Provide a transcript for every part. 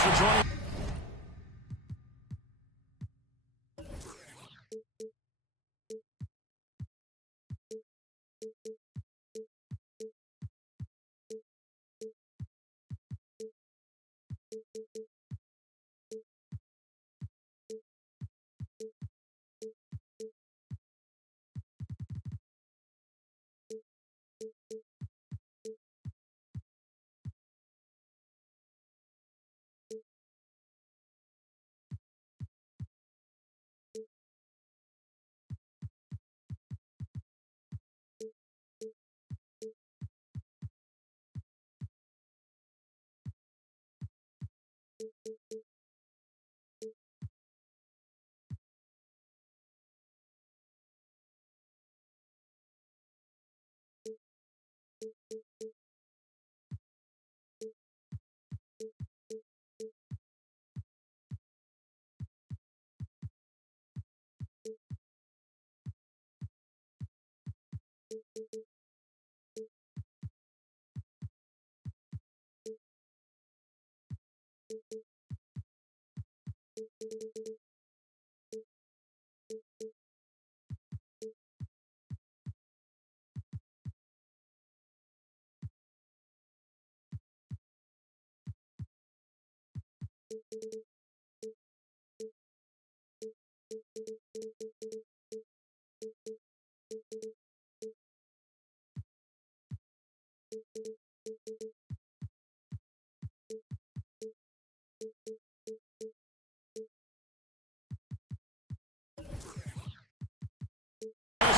Thanks for joining.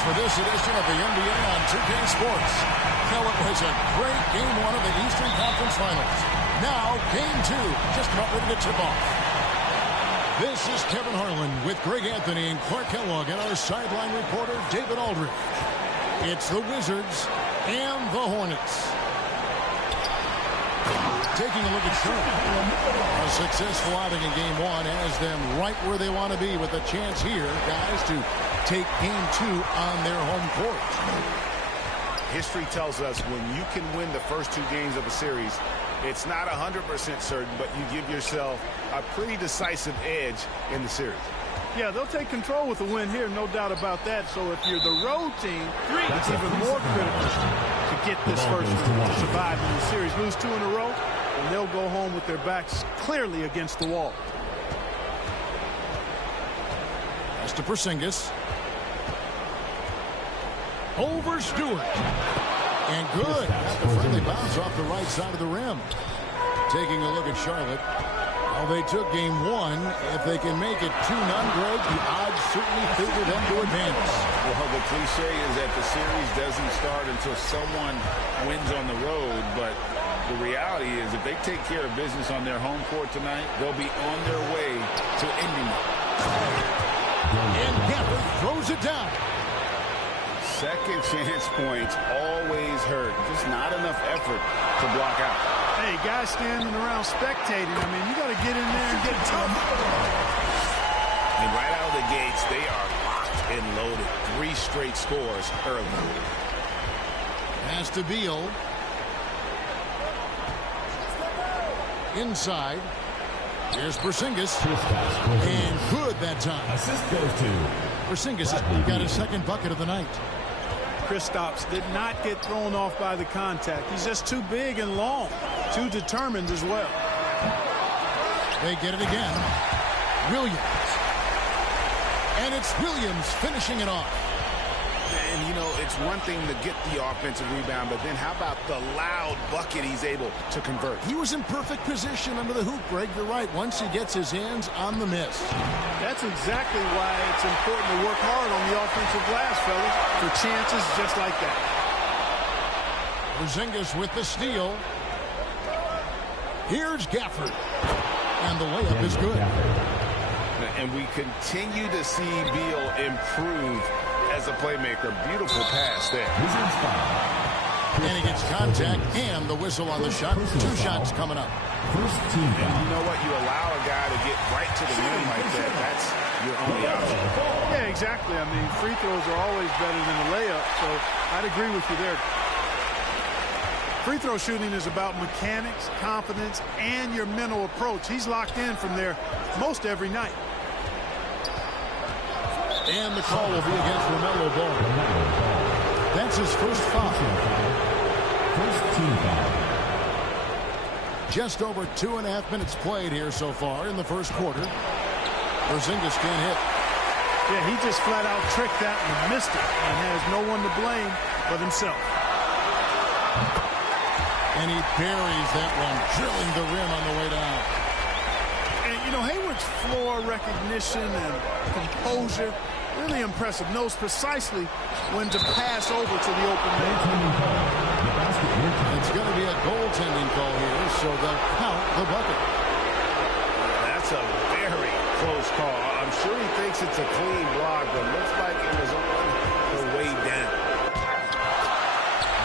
For this edition of the NBA on 2K Sports. Now it was a great Game 1 of the Eastern Conference Finals. Now Game 2, just about ready to tip off. This is Kevin Harlan with Greg Anthony and Clark Kellogg and our sideline reporter David Aldridge. It's the Wizards and the Hornets. Taking a look at Charlotte. A successful outing in Game 1 has them right where they want to be with a chance here, guys, to take Game 2 on their home court. History tells us when you can win the first 2 games of a series, it's not 100% certain, but you give yourself a pretty decisive edge in the series. Yeah, they'll take control with the win here, no doubt about that. So if you're the road team, it's even more critical to get this first win to survive in the series. Lose 2 in a row, and they'll go home with their backs clearly against the wall. Pass to Porzingis. Over Stewart. And good. Got the friendly bounce off the right side of the rim. Taking a look at Charlotte. Well, they took Game 1. If they can make it 2-0, Greg, the odds certainly favor them to advance. Well, the cliche is that the series doesn't start until someone wins on the road, but the reality is if they take care of business on their home court tonight, they'll be on their way to ending it. And Gafford throws it down. Second chance points always hurt. Just not enough effort to block out. Hey, guys standing around spectating. I mean, you got to get in there and get tough. And right out of the gates, they are locked and loaded. 3 straight scores early. Pass to Beal. Inside. Here's Porzingis. And good that time. Assist goes to Porzingis has got his second bucket of the night. Kristaps did not get thrown off by the contact. He's just too big and long. Too determined as well. They get it again. Williams. And it's Williams finishing it off. And, you know, it's one thing to get the offensive rebound, but then how about the loud bucket he's able to convert? He was in perfect position under the hoop, Greg. You're right. Once he gets his hands on the miss. That's exactly why it's important to work hard on the offensive glass, fellas, for chances just like that. Porzingis with the steal. Here's Gafford. And the layup is good. And we continue to see Beal improve as a playmaker. Beautiful pass there. And he gets contact and the whistle on the shot. 2 shots coming up. first team. And you know what? You allow a guy to get right to the rim like that. That's your only option. Yeah, exactly. I mean, free throws are always better than a layup, so I'd agree with you there. Free throw shooting is about mechanics, confidence, and your mental approach. He's locked in from there most every night. And the call will be against LaMelo Ball. That's his first foul. First team foul. Just over 2.5 minutes played here so far in the first quarter. Porzingis can't hit. Yeah, he just flat out tricked that and missed it and has no one to blame but himself. And he buries that one, drilling the rim on the way down. And, you know, Hayward's floor recognition and composure, really impressive. Knows precisely when to pass over to the open man. It's going to be a goaltending call here, so they'll count the bucket. That's a very close call. I'm sure he thinks it's a clean block, but looks like it was on the way down.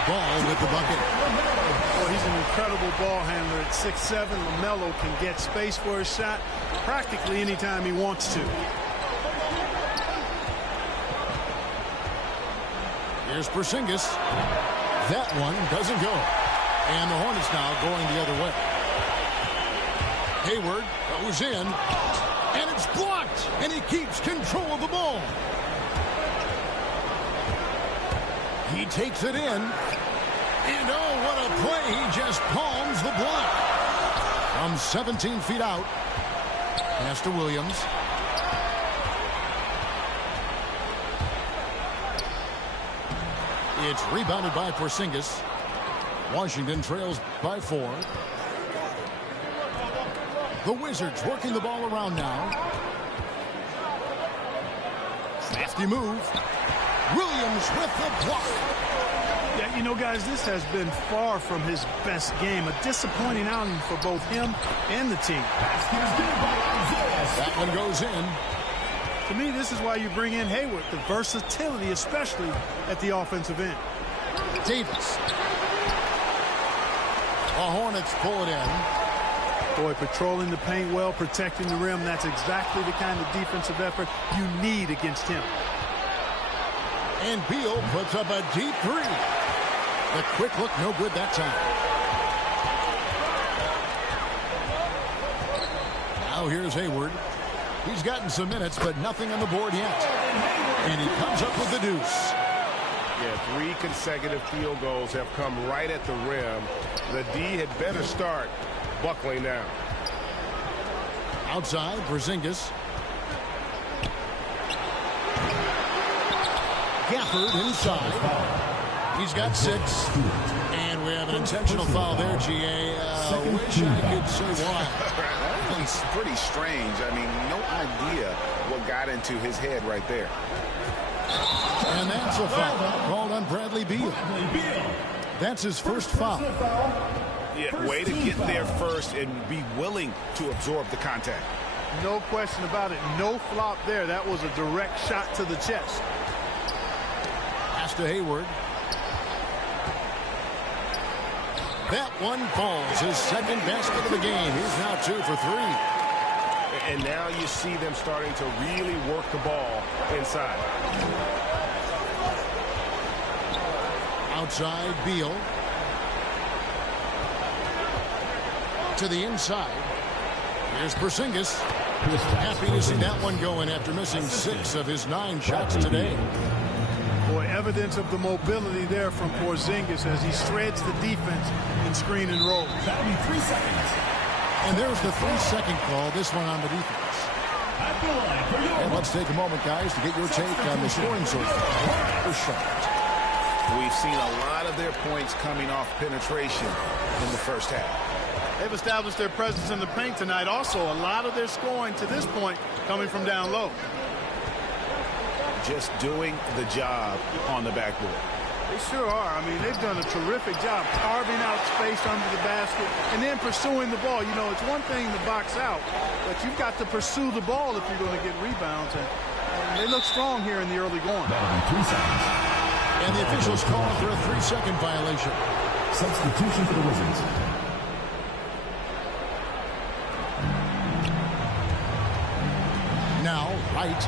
Ball with the bucket. Well, he's an incredible ball handler at 6'7". LaMelo can get space for his shot practically anytime he wants to. Here's Porzingis. That one doesn't go. And the Hornets now going the other way. Hayward goes in. And it's blocked. And he keeps control of the ball. He takes it in. And oh, what a play. He just palms the block. From 17 feet out. Pass to Williams. It's rebounded by Porzingis. Washington trails by 4. The Wizards working the ball around now. Nasty move. Williams with the block. Yeah, you know, guys, this has been far from his best game. A disappointing outing for both him and the team. That one goes in. To me, this is why you bring in Hayward, the versatility, especially at the offensive end. Davis. The Hornets pull it in. Boy, patrolling the paint well, protecting the rim, that's exactly the kind of defensive effort you need against him. And Beal puts up a deep 3. The quick look, no good that time. Now here's Hayward. He's gotten some minutes, but nothing on the board yet. And he comes up with the deuce. Yeah, 3 consecutive field goals have come right at the rim. The D had better start buckling down. Outside, Porzingis. Gafford inside. He's got 6. And we have an intentional foul there, GA. Wish I could say why. It's pretty strange. I mean, no idea what got into his head right there. And that's a foul called on Bradley Beal. That's his first foul. Yeah, way to get there first and be willing to absorb the contact. No question about it. No flop there. That was a direct shot to the chest. Pass to Hayward. That one falls. His second basket of the game. He's now 2 for 3. And now you see them starting to really work the ball inside. Outside, Beal. To the inside. Here's Porzingis. Happy to see that one going after missing 6 of his 9 shots today. Boy, evidence of the mobility there from Porzingis as he shreds the defense in screen and roll. That'll be 3 seconds. And there's the 3-second call, this one on the defense. And let's take a moment, guys, to get your take on the scoring so far for Charlotte. We've seen a lot of their points coming off penetration in the first half. They've established their presence in the paint tonight. Also, a lot of their scoring to this point coming from down low. Just doing the job on the backboard. They sure are. I mean, they've done a terrific job carving out space under the basket and then pursuing the ball. You know, it's one thing to box out, but you've got to pursue the ball if you're going to get rebounds. And they look strong here in the early going. That'll be 3 seconds. And the officials calling for a 3-second violation. Substitution for the Wizards. Now, Wright.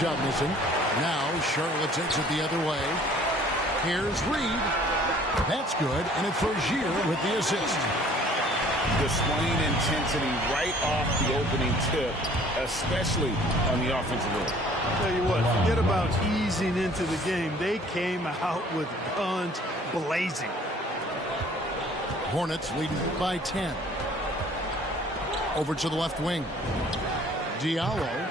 job missing. Now Charlotte takes it the other way. Here's Reed. That's good, and it's Rozier with the assist. Displaying intensity right off the opening tip, especially on the offensive end. I'll tell you what, forget about easing into the game. They came out with guns blazing. Hornets leading by 10. Over to the left wing. Diallo.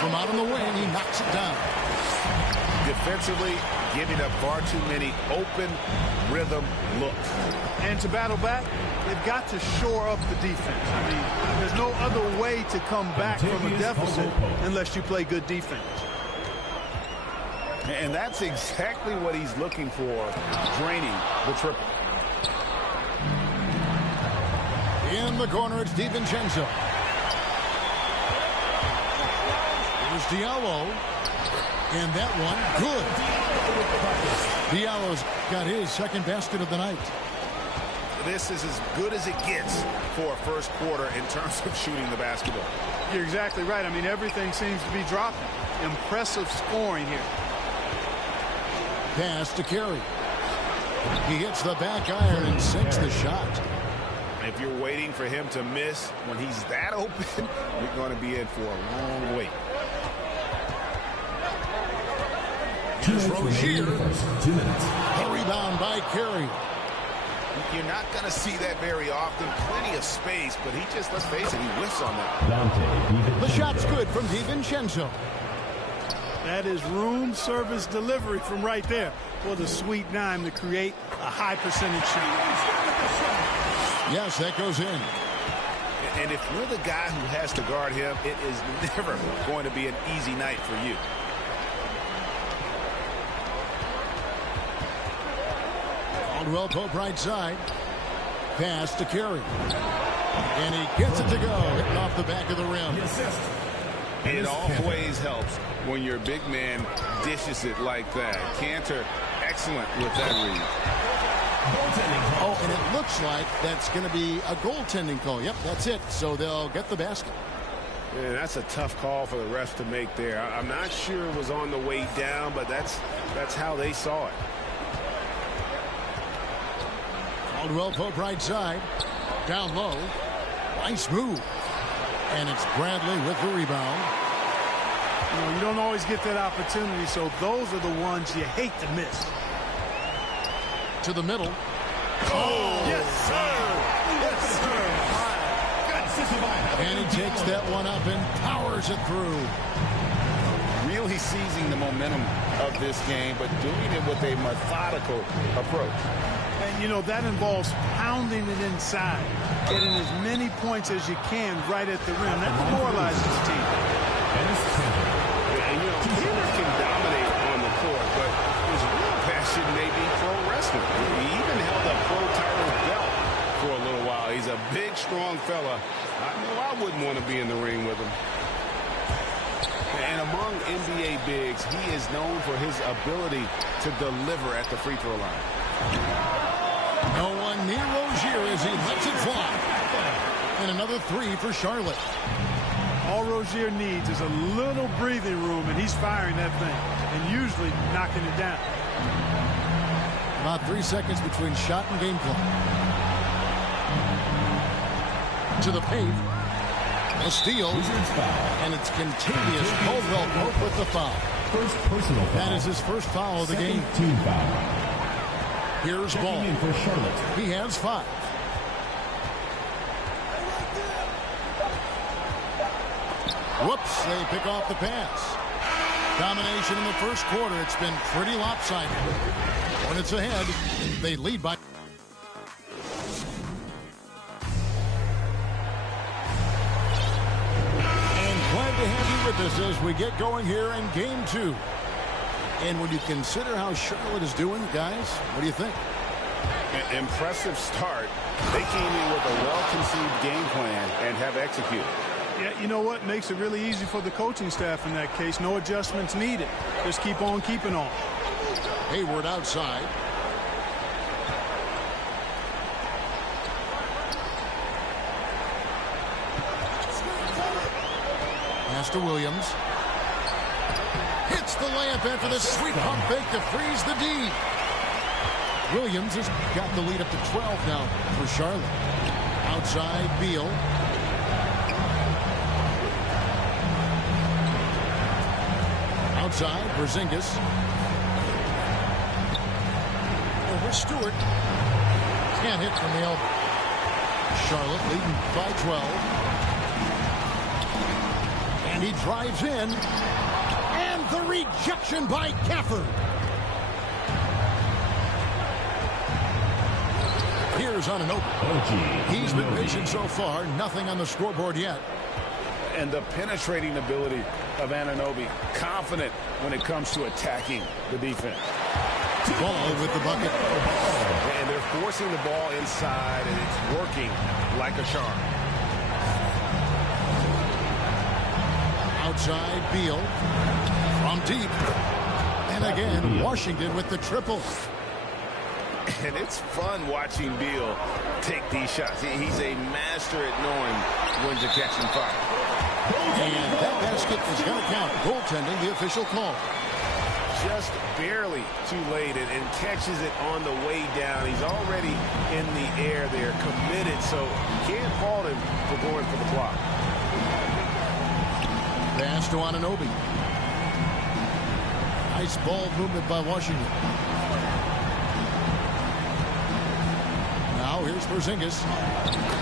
From out on the wing, he knocks it down. Defensively, giving up far too many open rhythm looks. And to battle back, they've got to shore up the defense. I mean, there's no other way to come back from a deficit unless you play good defense. And that's exactly what he's looking for, draining the triple. In the corner, it's DiVincenzo. Here's Diallo. And that one, good. Diallo's got his second basket of the night. This is as good as it gets for a first quarter in terms of shooting the basketball. You're exactly right. I mean, everything seems to be dropping. Impressive scoring here. Pass to Carey. He hits the back iron and sinks the shot. If you're waiting for him to miss when he's that open, you're going to be in for a long wait. Here's Rozier. 2 minutes. A rebound by Carey. You're not going to see that very often. Plenty of space, but he just, let's face it, he whiffs on that. The shot's good from DiVincenzo. That is room service delivery from right there. What a sweet dime to create a high percentage shot. Yes, that goes in. And if you're the guy who has to guard him, it is never going to be an easy night for you. Caldwell Pope right side. Pass to Carey. And he gets it to go. Hitting off the back of the rim. It always helps when your big man dishes it like that. Cantor, excellent with that read. Oh, and it looks like that's going to be a goaltending call. Yep, that's it. So they'll get the basket. Yeah, that's a tough call for the refs to make there. I'm not sure it was on the way down, but that's how they saw it. Caldwell Pope right side. Down low. Nice move. And it's Bradley with the rebound. You know, you don't always get that opportunity, so those are the ones you hate to miss. To the middle. Oh, yes, sir. Yes, sir. And he takes that one up and powers it through. Really seizing the momentum of this game, but doing it with a methodical approach. And, you know, that involves pounding it inside, getting as many points as you can right at the rim. That demoralizes the team. And, you know, Taylor can dominate on the court, but his real passion may be pro wrestling. He even held a pro title belt for a little while. He's a big, strong fella. I know I wouldn't want to be in the ring with him. And among NBA bigs, he is known for his ability to deliver at the free throw line. No one near Rozier as he lets it fly. And another three for Charlotte. All Rozier needs is a little breathing room, and he's firing that thing and usually knocking it down. About 3 seconds between shot and game clock. To the paint. A steal. And it's contagious. Caldwell Pope with the foul. First personal foul. That is his first foul of the game. Team foul. Here's Ball. In for Charlotte. He has 5. Whoops, they pick off the pass. Domination in the first quarter. It's been pretty lopsided. Hornets ahead. They lead by... And glad to have you with us as we get going here in Game 2. And when you consider how Charlotte is doing, guys, what do you think? An impressive start. They came in with a well-conceived game plan and have executed. Yeah, you know what? Makes it really easy for the coaching staff in that case. No adjustments needed. Just keep on keeping on. Hayward outside. Pass to Williams. Hits the layup after the sweet pump fake to freeze the D. Williams has got the lead up to 12 now for Charlotte. Outside, Beal. Outside, Porzingis. Over Stewart. Can't hit from the elbow. Charlotte leading by 12. And he drives in. And the rejection by Gafford. Here's on an open. He's been patient so far. Nothing on the scoreboard yet. And the penetrating ability of Anunoby. Confident when it comes to attacking the defense. Ball with the bucket. And they're forcing the ball inside, and it's working like a charm. Outside, Beal. From deep. And again, Washington with the triple. And it's fun watching Beal take these shots. He's a master at knowing when to catch and fire. And that basket is going to count. Goaltending, the official call. Just barely too late and catches it on the way down. He's already in the air there, committed, so you can't fault him for going for the block. Pass to Anunoby. Nice ball movement by Washington. Now here's Porzingis.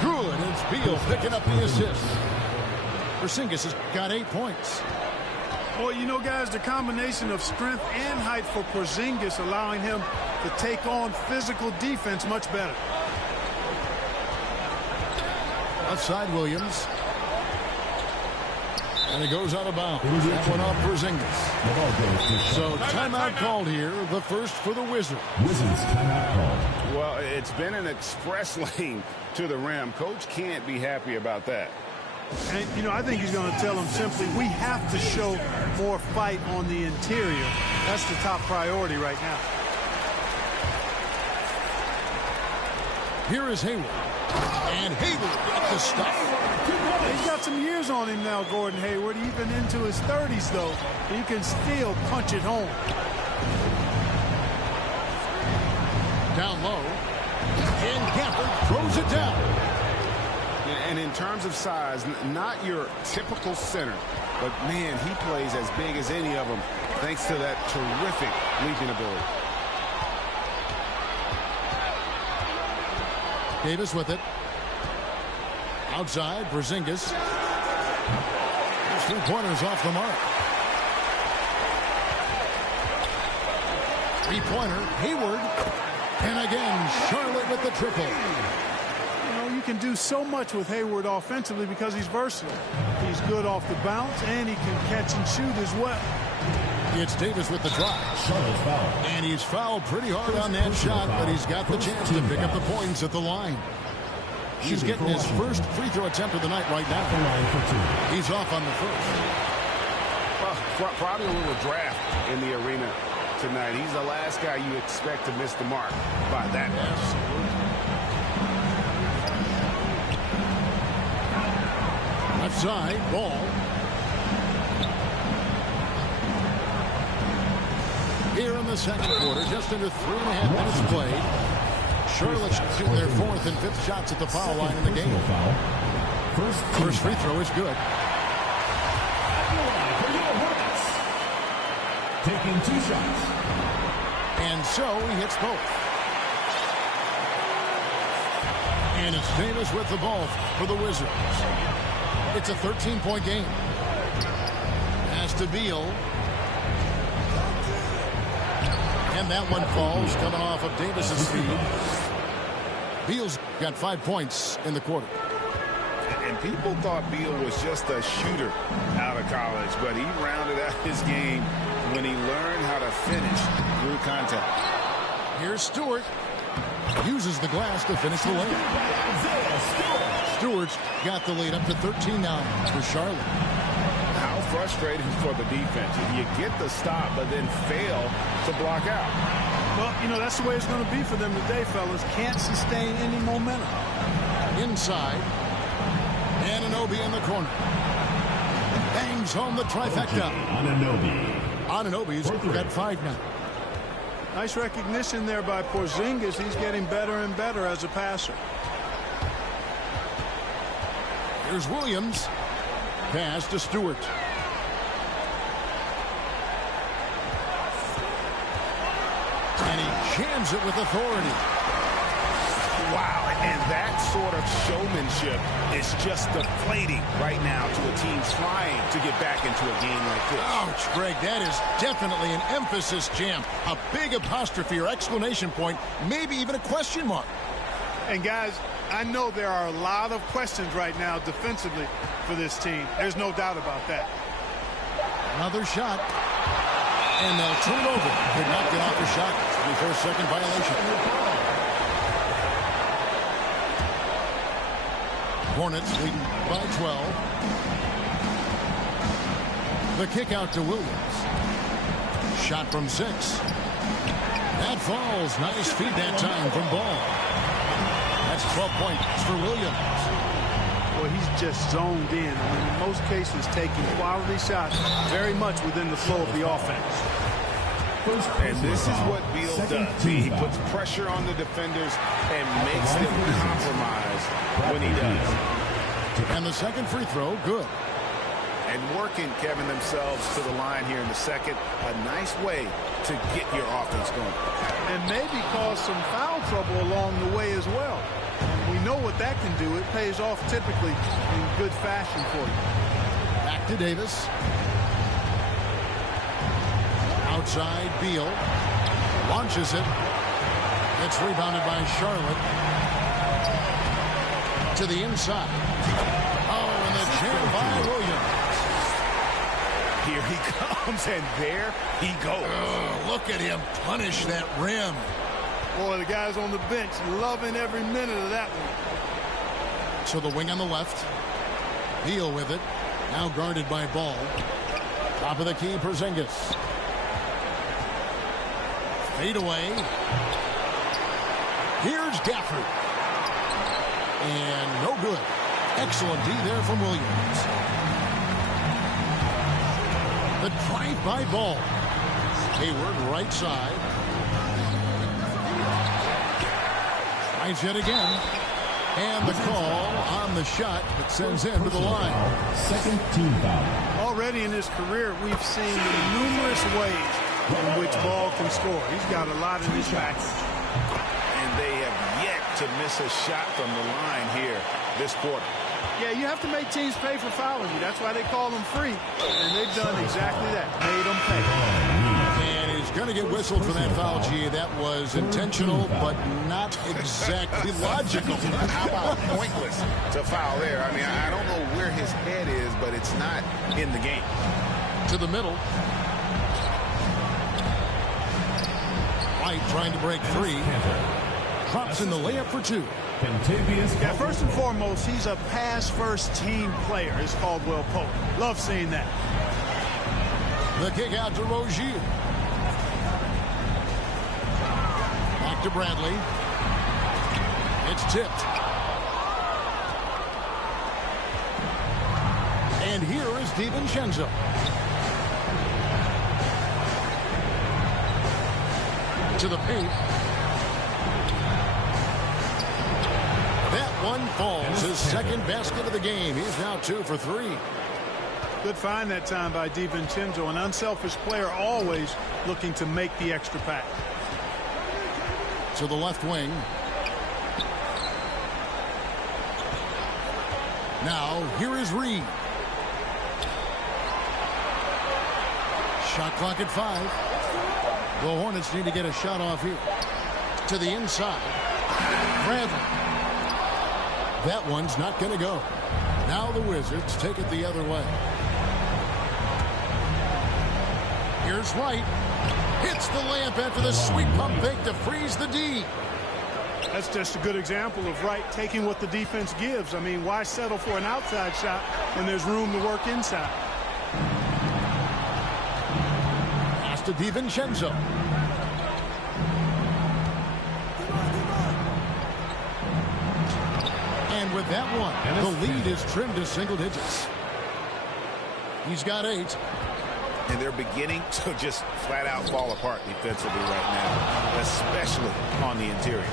Good, and it's Beal picking up the assist. Porzingis has got 8 points. Well, you know, guys, the combination of strength and height for Porzingis allowing him to take on physical defense much better. Outside Williams. And it goes out of bounds. That one off Porzingis. So timeout called here, the first for the Wizards. Wizards timeout called. Well, it's been an express lane to the rim. Coach can't be happy about that. And, you know, I think he's going to tell them simply, we have to show more fight on the interior. That's the top priority right now. Here is Hayward. And Hayward got the stop. He's got some years on him now, Gordon Hayward. Even into his 30s, though, he can still punch it home. Down low. And Gafford throws it down. And in terms of size, not your typical center, but, man, he plays as big as any of them thanks to that terrific leaping ability. Davis with it. Outside, Porzingis. His 3-pointers off the mark. 3-pointer, Hayward. And again, Charlotte with the triple. You know, you can do so much with Hayward offensively because he's versatile. He's good off the bounce, and he can catch and shoot as well. It's Davis with the drive. And he's fouled pretty hard on that shot, but he's got the chance to pick up the points at the line. He's getting his first free throw attempt of the night right now. He's off on the first. Well, probably a little draft in the arena tonight. He's the last guy you expect to miss the mark by that much. Left side, Ball. Here in the second quarter, just under 3.5 minutes played. Charlotte's shooting their 4th and 5th shots at the foul line in the game. First free throw is good. Taking 2 shots. And so he hits both. And it's Davis with the ball for the Wizards. It's a 13-point game. Pass to Beal. And that one falls, coming off of Davis's feed. Beal's got 5 points in the quarter. And people thought Beal was just a shooter out of college, but he rounded out his game when he learned how to finish through contact. Here's Stewart. Uses the glass to finish the layup. Stewart's got the lead up to 13 now for Charlotte. How frustrating for the defense. You get the stop, but then fail to block out. Well, you know, that's the way it's going to be for them today, fellas. Can't sustain any momentum. Inside. Anunoby in the corner. Bangs home the trifecta. Anunoby. Anunoby's got 5 now. Nice recognition there by Porzingis. He's getting better and better as a passer. Here's Williams. Pass to Stewart. And he jams it with authority. Wow, and that sort of showmanship is just deflating right now to a team trying to get back into a game like this. Ouch, Greg, that is definitely an emphasis jam. A big apostrophe or exclamation point, maybe even a question mark. And guys, I know there are a lot of questions right now defensively for this team. There's no doubt about that. Another shot. And they'll turn it over. Could not get off the shot. The first-second violation. Hornets leading by 12. The kick out to Williams. Shot from 6. That falls. Nice feed that time from Ball. That's 12 points for Williams. Well, he's just zoned in. I mean, in most cases, taking quality shots very much within the flow of the offense. And this is what Beal does. He puts pressure on the defenders and makes them compromise when he does. And the second free throw, good. And working, Kevin, themselves to the line here in the second. A nice way to get your offense going. And maybe cause some foul trouble along the way as well. We know what that can do. It pays off typically in good fashion for you. Back to Davis. Outside, Beal. Launches it. It's rebounded by Charlotte. To the inside. Oh, and the jam by Williams. Here he comes, and there he goes. Oh, look at him punish that rim. Boy, the guys on the bench loving every minute of that one. So the wing on the left. Beal with it. Now guarded by Ball. Top of the key, Porzingis. Fade away. Here's Gafford. And no good. Excellent D there from Williams. The drive by Ball. Hayward right side. Tries yet again. And the call on the shot that sends him to the line. Second team foul. Already in his career, we've seen numerous ways in which Ball can score. He's got a lot in his package. And they have yet to miss a shot from the line here this quarter. Yeah, you have to make teams pay for fouling you. That's why they call them free. And they've done exactly that. Made them pay. And he's going to get whistled for that foul, G. That was intentional, but not exactly logical. How about pointless to foul there? I mean, I don't know where his head is, but it's not in the game. To the middle. White trying to break free. Drops in the layup for 2. Yeah, first and foremost, he's a pass-first team player, as Caldwell Pope. Love seeing that. The kick out to Rozier. Back to Bradley. It's tipped. And here is DiVincenzo. To the paint. That one falls. His second basket of the game. He's now 2 for 3. Good find that time by DiVincenzo. An unselfish player, always looking to make the extra pass. To the left wing. Now, here is Reed. Shot clock at 5. The Hornets need to get a shot off here. To the inside. Bradley. That one's not going to go. Now the Wizards take it the other way. Here's White. Hits the layup after the sweet pump fake to freeze the D. That's just a good example of Wright taking what the defense gives. I mean, why settle for an outside shot when there's room to work inside? Pass to DiVincenzo. And with that one, the lead is trimmed to single digits. He's got 8. and they're beginning to just flat out fall apart defensively right now, especially on the interior.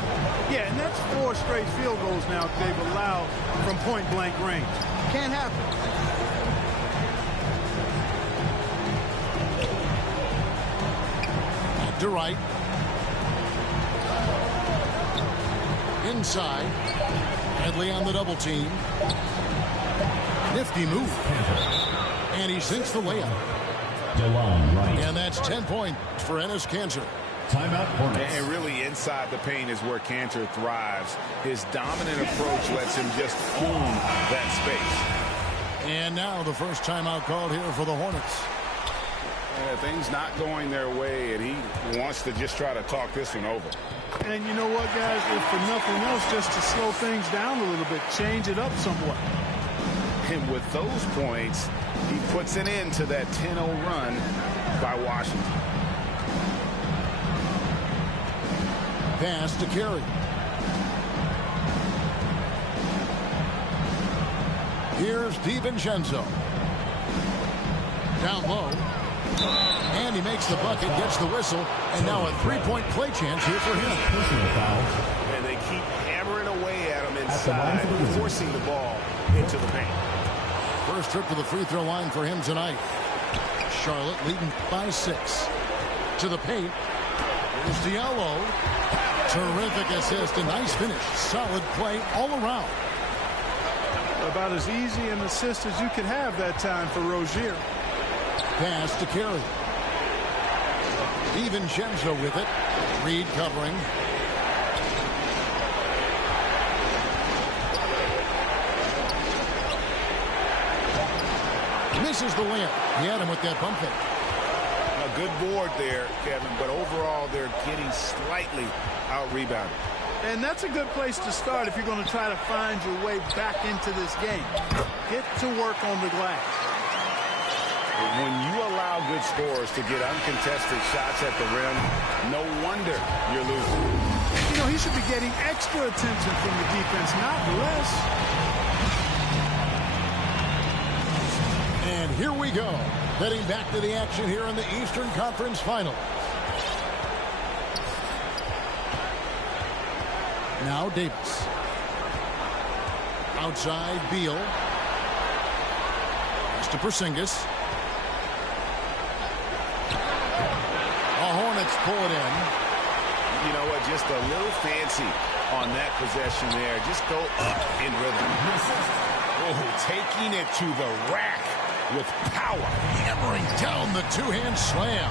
Yeah, and that's 4 straight field goals now they've allowed from point-blank range. Can't happen. To right. Inside. Headley on the double team. Nifty move. And he sinks the layup. And that's 10 points for Enes Kanter. Timeout Hornets. And really inside the paint is where Kanter thrives. His dominant approach lets him just own that space. And now the first timeout called here for the Hornets. Things not going their way, and he wants to just try to talk this one over. And you know what, guys? If for nothing else, just to slow things down a little bit, change it up somewhat. And with those points, he puts an end to that 10-0 run by Washington. Pass to Carey. Here's DiVincenzo. Down low. And he makes the bucket, gets the whistle, and now a 3-point play chance here for him. And they keep hammering away at him inside, forcing the ball into the paint. First trip to the free throw line for him tonight. Charlotte leading by 6. To the paint. Here's Diallo. Terrific assist, a nice finish. Solid play all around. About as easy an assist as you could have that time for Rozier. Pass to Carey. DiVincenzo with it. Reed covering. Misses the layup. He had him with that bump fake. A good board there, Kevin, but overall they're getting slightly out-rebounded. And that's a good place to start if you're going to try to find your way back into this game. Get to work on the glass. When you allow good scorers to get uncontested shots at the rim, no wonder you're losing. You know, he should be getting extra attention from the defense, not less. And here we go. Heading back to the action here in the Eastern Conference Finals. Now Davis. Outside, Beal. Pass to Porzingis. The Hornets pull it in. You know what? Just a little fancy on that possession there. Just go up in rhythm. Oh, taking it to the rack with power. Hammering down the two-hand slam.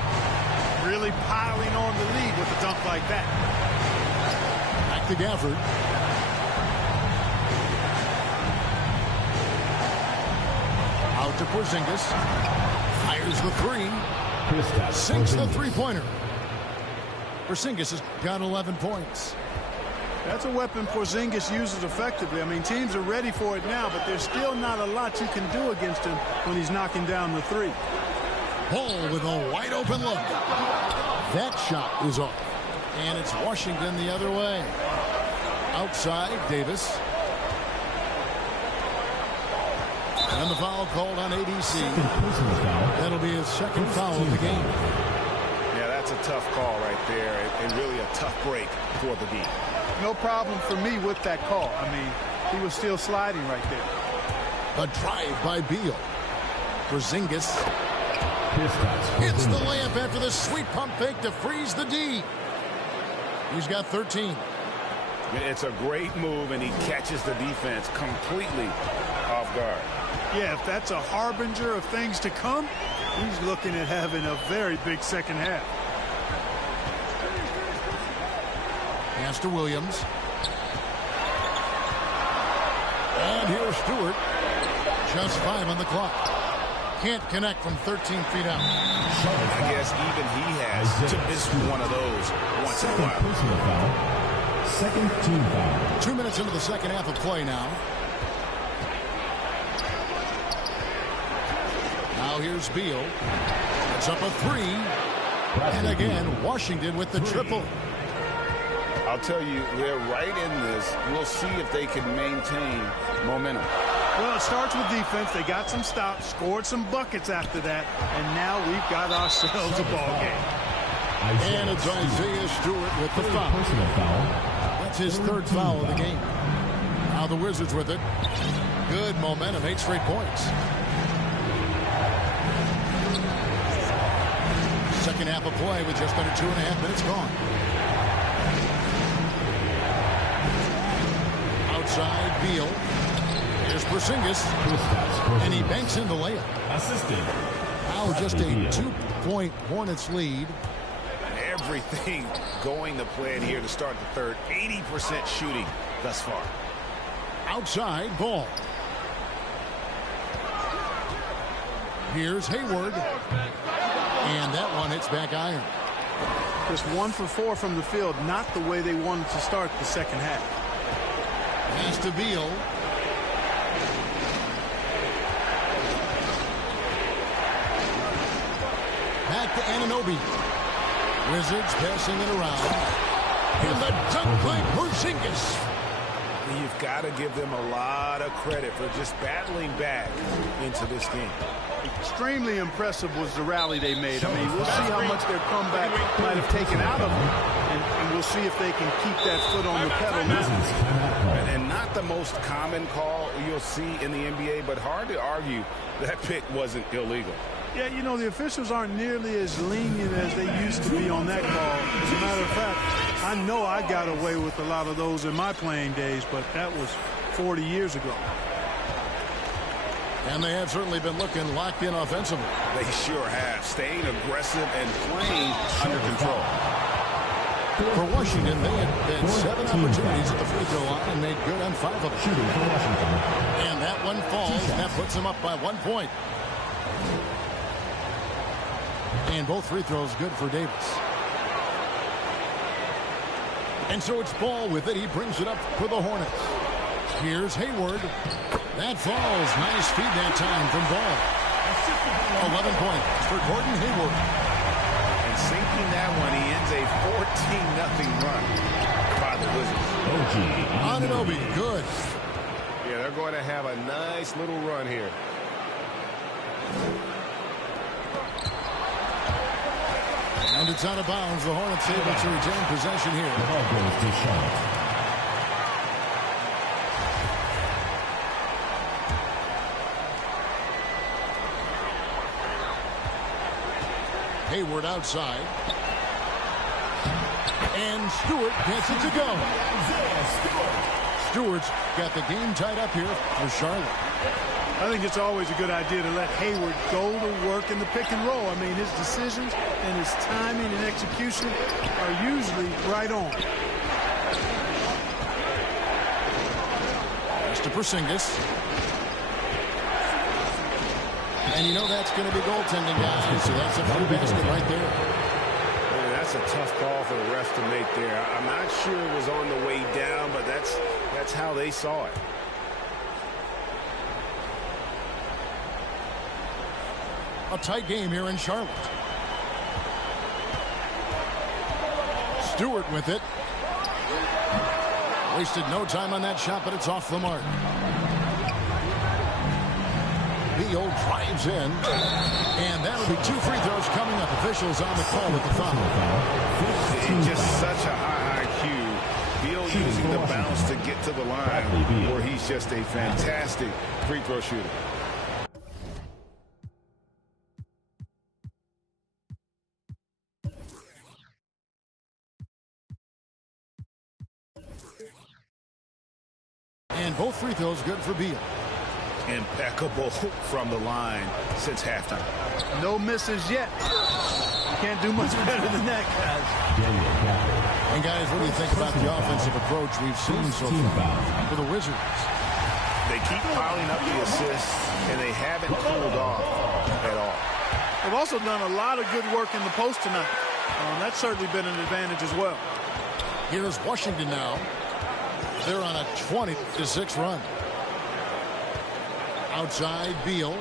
Really piling on the lead with a dunk like that. Back to Gafford. Out to Porzingis. Fires the three. Sinks the three-pointer. Porzingis has got 11 points. That's a weapon Porzingis uses effectively. I mean, teams are ready for it now, but there's still not a lot you can do against him when he's knocking down the three. Paul with a wide-open look. That shot is off. And it's Washington the other way. Outside, Davis. And the foul called on ABC. That'll be his second foul of the game. Yeah, that's a tough call right there, and really a tough break for the D. No problem for me with that call. I mean, he was still sliding right there. A drive by Beal. Porzingis hits the layup after the sweet pump fake to freeze the D. He's got 13. It's a great move, and he catches the defense completely off guard. Yeah, if that's a harbinger of things to come, he's looking at having a very big second half. Pass to Williams. And here's Stewart. Just 5 on the clock. Can't connect from 13 feet out. I guess even he has to miss one of those once in a while. Second team foul. 2 minutes into the second half of play now. Now here's Beal. It's up a three. And again, Washington with the triple. I'll tell you, they're right in this. We'll see if they can maintain momentum. Well, it starts with defense. They got some stops, scored some buckets after that, and now we've got ourselves a ball game. And it's Isaiah Stewart with the foul. Personal foul. That's his third foul of the game. Now the Wizards with it. Good momentum, 8 straight points. Second half of play with just under 2.5 minutes gone. Outside, Beal. Here's Porzingis. And he banks in the layup. Assisted. Now just a 2-point Hornets lead. Everything going to plan here to start the third. 80% shooting thus far. Outside, Ball. Here's Hayward. And that one hits back iron. Just 1 for 4 from the field, not the way they wanted to start the second half. Pass to Beal. Back to Anunoby. Wizards passing it around. And the dunk by Porzingis. You've got to give them a lot of credit for just battling back into this game. Extremely impressive was the rally they made. I mean, we'll see how much their comeback might have taken out of them, and we'll see if they can keep that foot on the pedal now. And not the most common call you'll see in the NBA, but hard to argue that pick wasn't illegal. Yeah, you know, the officials aren't nearly as lenient as they used to be on that call. As a matter of fact, I know I got away with a lot of those in my playing days, but that was 40 years ago. And they have certainly been looking locked in offensively. They sure have, staying aggressive and playing under control. For Washington, they had 7 opportunities at the free throw line and made good on 5 of them. Shooting for Washington. And that one falls. That puts them up by 1 point. And both free throws good for Davis. And so it's Ball with it. He brings it up for the Hornets. Here's Hayward. That falls. Nice feed that time from Ball. 11 points for Gordon Hayward. And sinking that one, he ends a 14-0 run by the Wizards. Anunoby, good. Yeah, they're going to have a nice little run here. And it's out of bounds. The Hornets able to retain possession here. The ball goes to Charlotte. Hayward outside. And Stewart gets it to go. Stewart's got the game tied up here for Charlotte. I think it's always a good idea to let Hayward go to work in the pick and roll. I mean, his decisions and his timing and execution are usually right on. Pass to Porzingis. And you know that's going to be goaltending, guys. So that's a free basket right there. Man, that's a tough call for the refs to make there. I'm not sure it was on the way down, but that's how they saw it. A tight game here in Charlotte. Stewart with it. Wasted no time on that shot, but it's off the mark. Beal drives in. And that'll be 2 free throws coming up. Officials on the call with the foul. Just such a high IQ. Beal using the bounce to get to the line where he's just a fantastic free throw shooter. And both free throws good for Beal. Impeccable from the line since halftime. No misses yet. You can't do much better than that, guys. And guys, what do you think about the offensive approach we've seen so far for the Wizards? They keep piling up the assists, and they haven't cooled off at all. They've also done a lot of good work in the post tonight. That's certainly been an advantage as well. Here's Washington now. They're on a 20-6 run. Outside, Beal.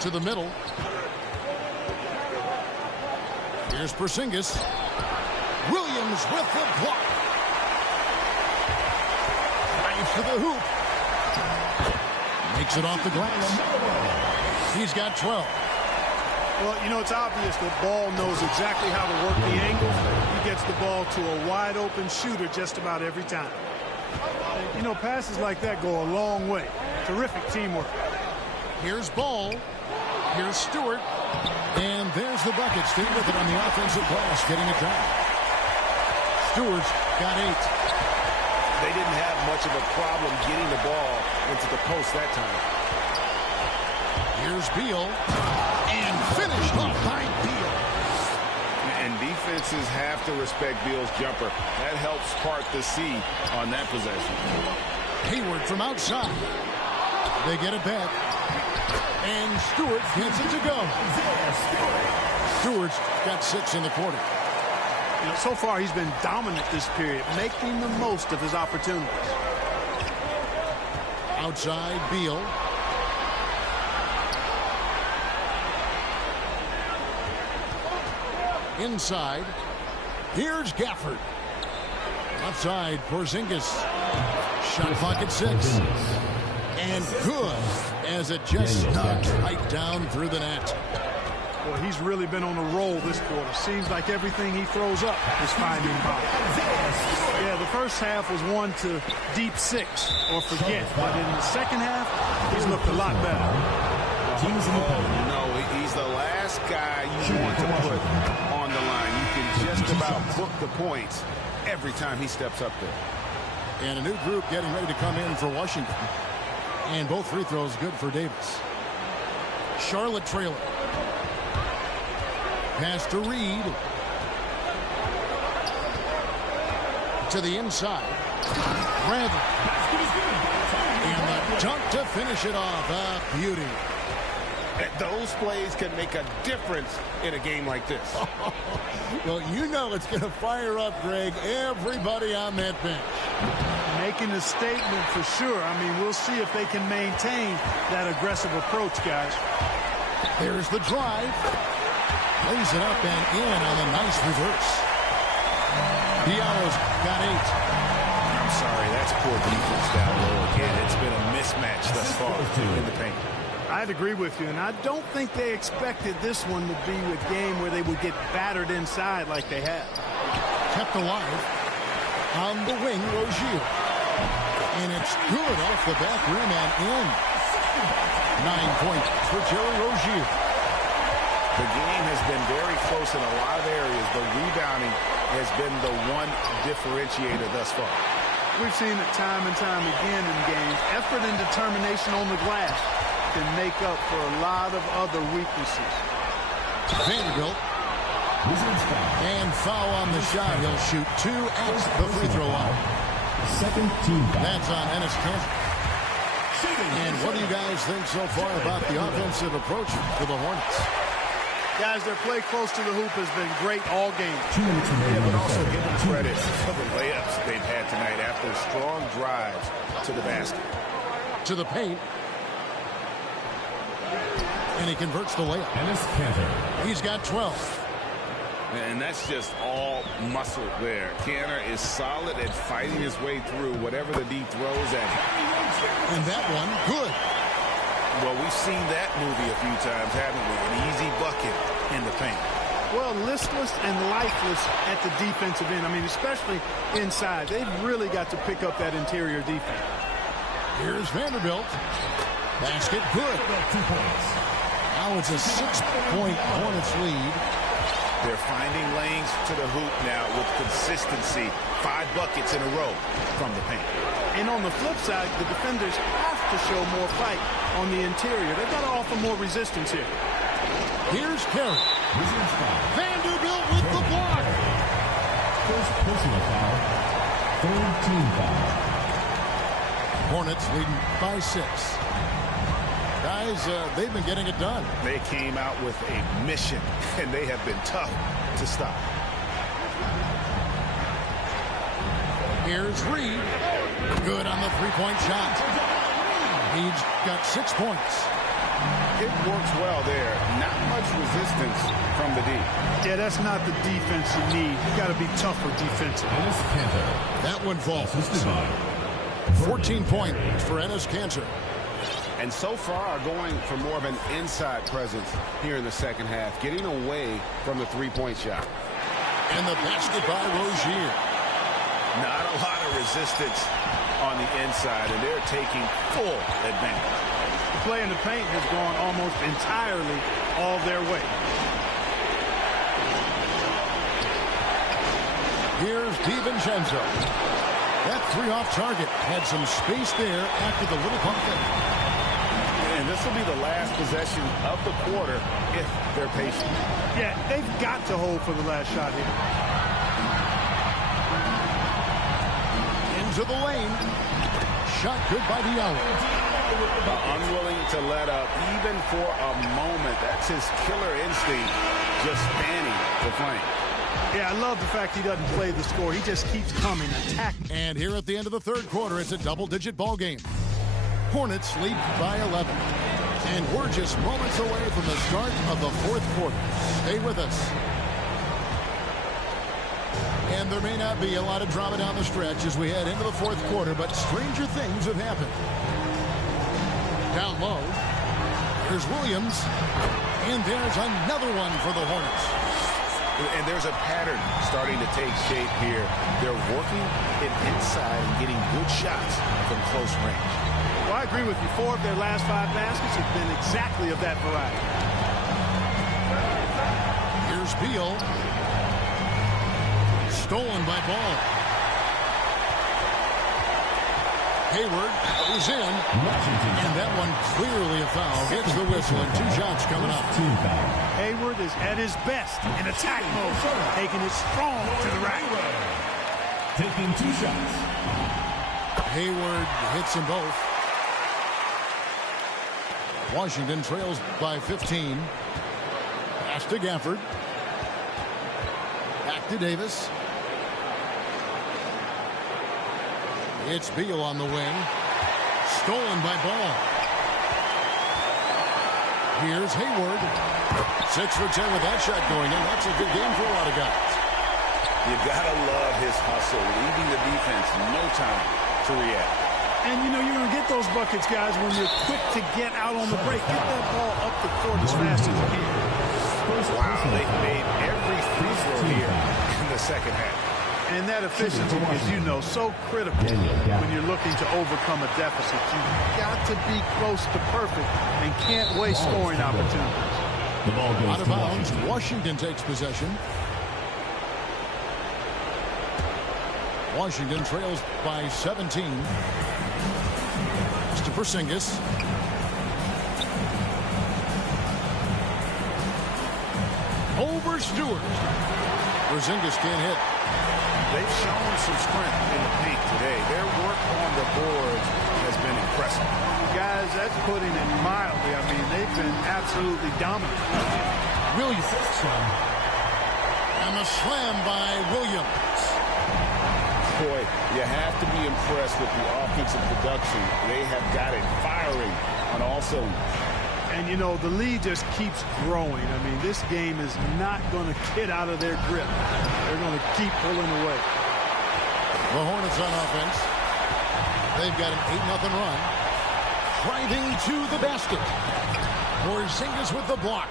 To the middle. Here's Porzingis. Williams with the block. to the hoop. Makes it off the glass. He's got 12. Well, you know, it's obvious that Ball knows exactly how to work the angles. He gets the ball to a wide-open shooter just about every time. And, you know, passes like that go a long way. Terrific teamwork. Here's Ball. Here's Stewart. And there's the bucket. Stay with it on the offensive glass, getting it down. Stewart's got 8. They didn't have much of a problem getting the ball into the post that time. Here's Beal. And finished off by Beal. And defenses have to respect Beal's jumper. That helps part the sea on that possession. Hayward from outside. They get it back. And Stewart gets it to go. Stewart's got 6 in the quarter. You know, so far he's been dominant this period, making the most of his opportunities. Outside, Beal. Inside, here's Gafford. Outside, Porzingis. Shot clock at 6. And good, as it just knocked right down through the net. Well, he's really been on a roll this quarter. Seems like everything he throws up is finding bottom. Yeah, the first half was 1 to deep 6 or forget. But in the second half, he's looked a lot better. No, he's the last guy you want to put on the line. You can just about book the points every time he steps up there. And a new group getting ready to come in for Washington. And both free throws good for Davis. Charlotte trailing. Pass to Reed. To the inside. Bradley. And the dunk to finish it off. A beauty. Those plays can make a difference in a game like this. Well, you know it's going to fire up, Greg, everybody on that bench. Making a statement for sure. I mean, we'll see if they can maintain that aggressive approach, guys. There's the drive. Lays it up and in on a nice reverse. Diallo's got 8. I'm sorry, that's poor defense down low again. It's been a mismatch thus far in the paint. I'd agree with you, and I don't think they expected this one to be a game where they would get battered inside like they have. Kept alive. On the wing, Rozier. And it's good off the back rim and in. 9 points for Terry Rozier. The game has been very close in a lot of areas, but rebounding has been the one differentiator thus far. We've seen it time and time again in games. Effort and determination on the glass can make up for a lot of other weaknesses. Vanderbilt. And foul on the shot. He'll shoot 2 at the free throw line. Second team foul. That's on Ennis Kanter. And what do you guys think so far about the offensive approach for the Hornets? Guys, their play close to the hoop has been great all game. Yeah, but also give them credit for the layups they've had tonight after strong drives to the basket. To the paint. And he converts the layup. Ennis Kanter. He's got 12. And that's just all muscle there. Kanter is solid at fighting his way through whatever the D throws at him. And that one, good. Well, we've seen that movie a few times, haven't we? An easy bucket in the paint. Well, listless and lifeless at the defensive end. I mean, especially inside. They've really got to pick up that interior defense. Here's Vanderbilt. Basket good. 2 points. Now it's a 6-point Hornets lead. They're finding lanes to the hoop now with consistency. 5 buckets in a row from the paint. And on the flip side, the defenders have to show more fight on the interior. They've got to offer more resistance here. Here's Carey. Vanderbilt with the block. First personal foul. Third team foul. Hornets leading by 6. Guys, they've been getting it done. They came out with a mission, and they have been tough to stop. Here's Reed. Good on the three-point shot. He's got 6 points. It works well there. Not much resistance from the D. Yeah, that's not the defense you need. You got to be tougher defensively. Ennis Kanter. That one falls. 14 points for Enes Kanter. And so far going for more of an inside presence here in the second half, getting away from the three-point shot. And the basket by Rozier. Not a lot of resistance on the inside, and they're taking full advantage. The play in the paint has gone almost entirely all their way. Here's DiVincenzo. That three off target had some space there after the little pump fake. And this will be the last possession of the quarter if they're patient. Yeah, they've got to hold for the last shot here. Into the lane. Shot good by Diallo. Unwilling to let up even for a moment. That's his killer instinct, just fanning the flame. Yeah, I love the fact he doesn't play the score. He just keeps coming, attacking. And here at the end of the third quarter, it's a double-digit ball game. Hornets lead by 11. And we're just moments away from the start of the fourth quarter. Stay with us. And there may not be a lot of drama down the stretch as we head into the fourth quarter, but stranger things have happened. Down low, here's Williams. And there's another one for the Hornets. And there's a pattern starting to take shape here. They're working it inside and getting good shots from close range. Well, I agree with you. 4 of their last 5 baskets have been exactly of that variety. Here's Beal. Stolen by Ball. Hayward goes in. And that one clearly a foul. Gets the whistle and 2 shots coming up. Hayward is at his best in attack mode. Taking it strong to the rack. Taking 2 shots. Hayward hits them both. Washington trails by 15. Pass to Gafford. Back to Davis. It's Beal on the wing. Stolen by Ball. Here's Hayward. 6 for 10 with that shot going in. That's a good game for a lot of guys. You gotta love his hustle, leaving the defense no time to react. And, you know, you're going to get those buckets, guys, when you're quick to get out on the break. Get that ball up the court as fast as you can. Wow, they made every free throw here in the second half. And that efficiency, as you know, so critical when you're looking to overcome a deficit. You've got to be close to perfect and can't waste scoring opportunities. The ball goes Out of bounds, Washington takes possession. Washington trails by 17. It's to Porzingis. Over Stewart. Porzingis can't hit. They've shown some strength in the paint today. Their work on the boards has been impressive. Guys, that's putting it mildly. I mean, they've been absolutely dominant. Williams. And the slam by Williams. Boy, you have to be impressed with the offensive production. They have got it firing on all cylinders. And, you know, the lead just keeps growing. I mean, this game is not going to get out of their grip. They're going to keep pulling away. The Hornets on offense. They've got an 8-0 run. Driving to the basket. Porzingis with the block.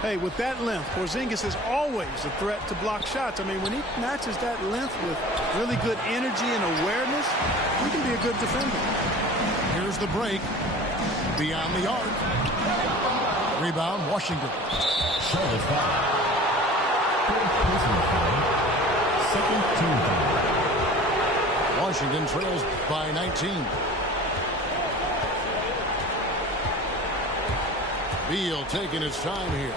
Hey, with that length, Porzingis is always a threat to block shots. I mean, when he matches that length with really good energy and awareness, he can be a good defender. Here's the break. Beyond the arc. Rebound, Washington. Charlotte foul. Third personal foul. Second team foul. Washington trails by 19. Beal taking his time here.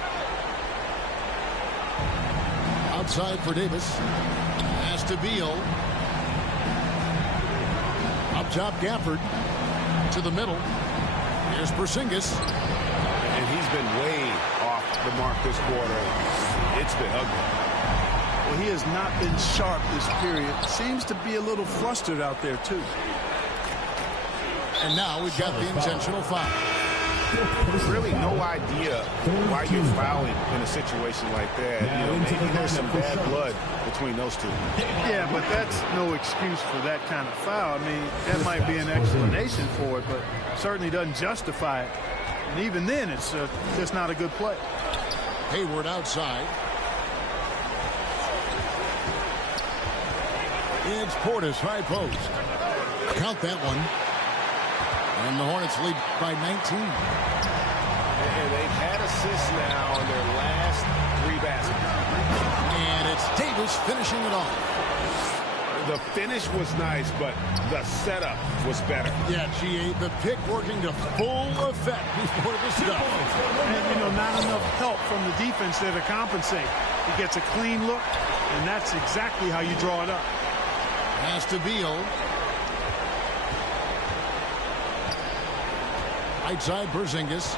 Outside for Davis. Pass to Beal. Up top, Gafford. To the middle. Here's Porzingis. And he's been way off the mark this quarter. It's been ugly. Well, he has not been sharp this period. Seems to be a little flustered out there, too. And now we've got the intentional foul. Really no idea why you're fouling in a situation like that. You know, maybe there's some bad blood between those two. Yeah, but that's no excuse for that kind of foul. I mean, that might be an explanation for it, but certainly doesn't justify it. And even then, it's just not a good play. Hayward outside. It's Portis, high post. Count that one. And the Hornets lead by 19. And they've had assists now on their last 3 baskets. And it's Davis finishing it off. The finish was nice, but the setup was better. Yeah, GA, the pick working to full effect before the stop. And, you know, not enough help from the defense there to compensate. He gets a clean look, and that's exactly how you draw it up. Pass to Beal. Right side, Porzingis.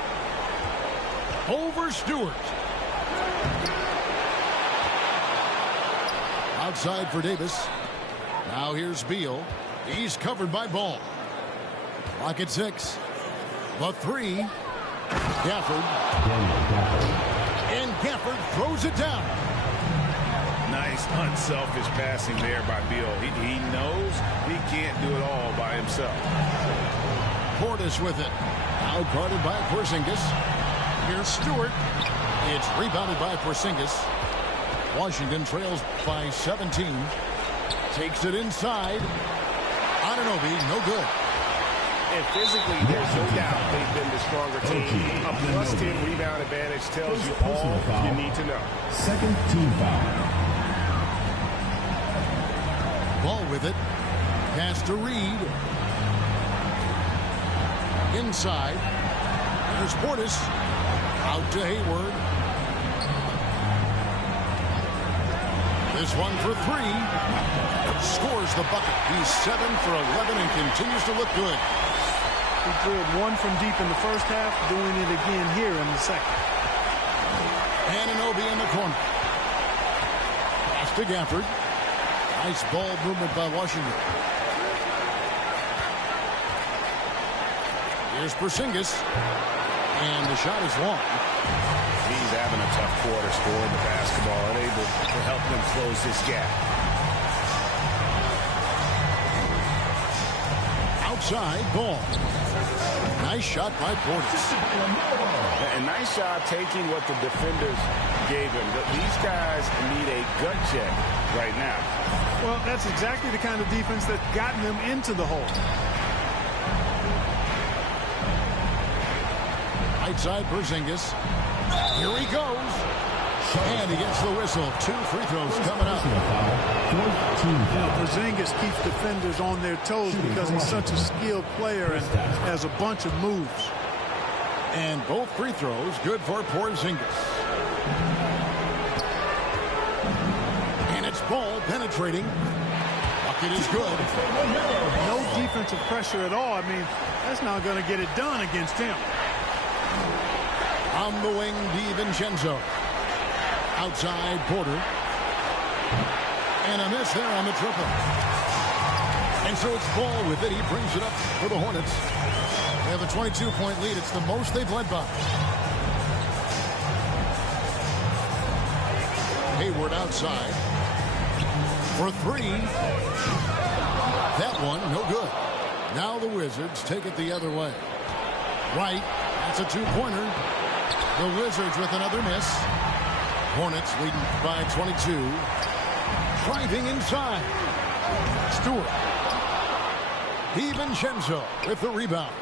Over Stewart. Outside for Davis. Now here's Beal. He's covered by Ball. Clock at 6. The 3. Gafford. And Gafford throws it down. Nice, unselfish passing there by Beal. He knows he can't do it all by himself. Portis with it. Now guarded by Porzingis. Here's Stewart. It's rebounded by Porzingis. Washington trails by 17. Takes it inside. Anunoby, no good. And physically, there's no doubt they've been the stronger team. A +10 rebound advantage tells you all you need to know. Second team foul. Ball with it. Pass to Reed. Inside. There's Portis. Out to Hayward. This one for 3. Scores the bucket. He's 7 for 11 and continues to look good. He drilled one from deep in the first half, doing it again here in the second. Anunoby in the corner. Pass to Gafford. Nice ball movement by Washington. Here's Porzingis. And the shot is long. He's having a tough quarter scoring the basketball, unable to help them close this gap. Outside, Ball. Nice shot by Portis. A nice shot taking what the defenders gave him. But these guys need a gut check right now. Well, that's exactly the kind of defense that's gotten them into the hole. Right side, Porzingis. Here he goes. And he gets the whistle. 2 free throws coming up. Porzingis keeps defenders on their toes because he's such a skilled player and has a bunch of moves. And both free throws good for Porzingis. And it's Ball penetrating. Bucket is good. No defensive pressure at all. I mean, that's not going to get it done against him. On the wing, DiVincenzo. Outside, Porter. And a miss there on the triple. And so it's Ball with it. He brings it up for the Hornets. They have a 22-point lead. It's the most they've led by. Hayward outside. For 3. That one, no good. Now the Wizards take it the other way. Right. That's a 2-pointer. The Wizards with another miss. Hornets leading by 22. Driving inside. Stewart. DiVincenzo with the rebound.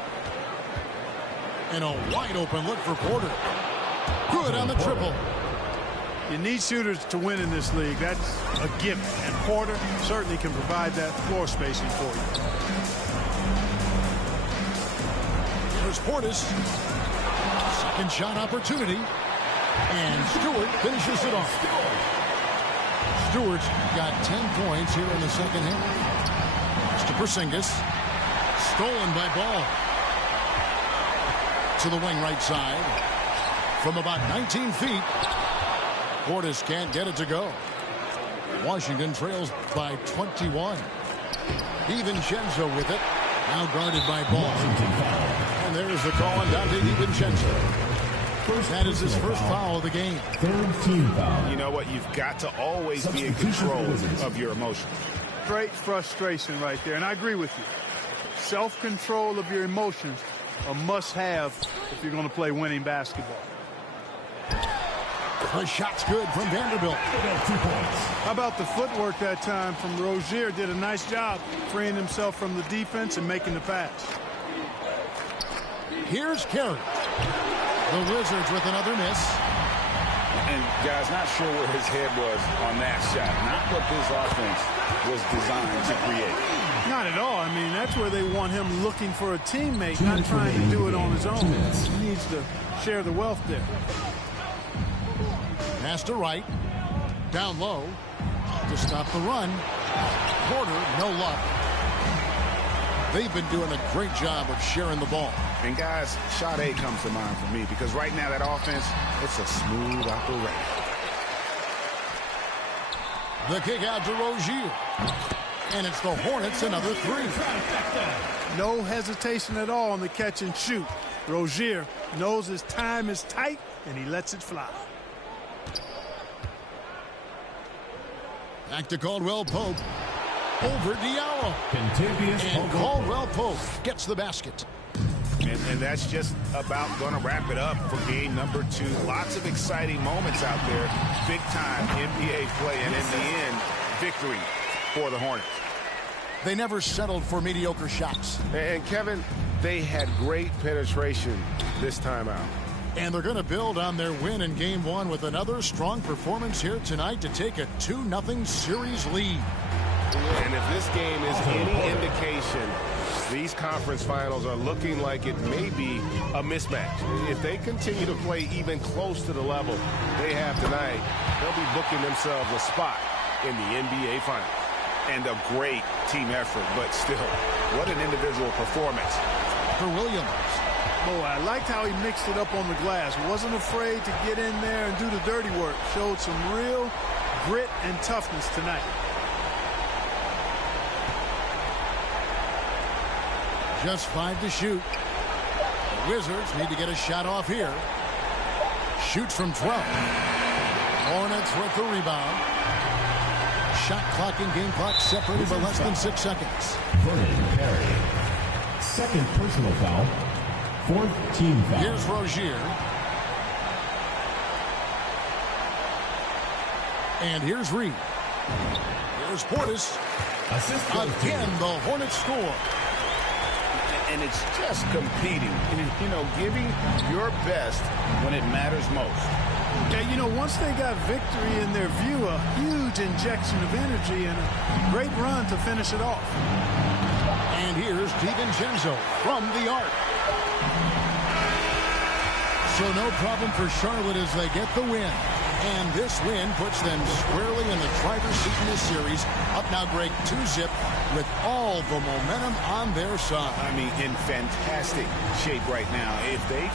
And a wide open look for Porter. Good on the triple. You need shooters to win in this league. That's a given. And Porter certainly can provide that floor spacing for you. There's Portis. Second shot opportunity. And Stewart finishes it off. Stewart's got 10 points here in the second half. It's to Porzingis. Stolen by Ball. To the wing right side. From about 19 feet. Portis can't get it to go. Washington trails by 21. DiVincenzo with it. Now guarded by Ball. And there's the call on Dante DiVincenzo. That is his first foul of the game. Third team foul. You know what? You've got to always be in control of your emotions. Straight frustration right there, and I agree with you. Self-control of your emotions, a must-have if you're going to play winning basketball. The shot's good from Vanderbilt. 2 points. How about the footwork that time from Rozier? Did a nice job freeing himself from the defense and making the pass. Here's Carey. The Wizards with another miss. And, guys, not sure where his head was on that shot. Not what this offense was designed to create. Not at all. I mean, that's where they want him looking for a teammate, not trying to do it on his own. He needs to share the wealth there. Pass to Wright. Down low to stop the run. Porter, no luck. They've been doing a great job of sharing the ball. And, guys, shot 8 comes to mind for me because right now that offense, it's a smooth operation. The kick out to Rozier. And it's the Hornets another 3. No hesitation at all on the catch and shoot. Rozier knows his time is tight, and he lets it fly. Back to Caldwell Pope. Over Diallo. And Pope. Caldwell Pope gets the basket. And that's just about going to wrap it up for game number 2. Lots of exciting moments out there. Big-time NBA play. And in the end, victory for the Hornets. They never settled for mediocre shots. And, Kevin, they had great penetration this time out. And they're going to build on their win in Game 1 with another strong performance here tonight to take a 2-0 series lead. And if this game is any indication, these conference finals are looking like it may be a mismatch. If they continue to play even close to the level they have tonight, they'll be booking themselves a spot in the NBA Finals. And a great team effort, but still, what an individual performance. For Williams. Boy, I liked how he mixed it up on the glass. Wasn't afraid to get in there and do the dirty work. Showed some real grit and toughness tonight. Just 5 to shoot. The Wizards need to get a shot off here. Shoots from 12. Hornets with the rebound. Shot clock and game clock separated by less than 6 seconds. Vernon Carey. Second personal foul. Fourth team foul. Here's Rozier. And here's Reed. Here's Portis. Again, the Hornets score. And it's just competing, you know, giving your best when it matters most. Yeah, you know, once they got victory in their view, a huge injection of energy and a great run to finish it off. And here's DiVincenzo from the arc. So no problem for Charlotte as they get the win. And this win puts them squarely in the driver's seat in this series. Up now, Greg, 2-0 with all the momentum on their side. I mean, in fantastic shape right now. If they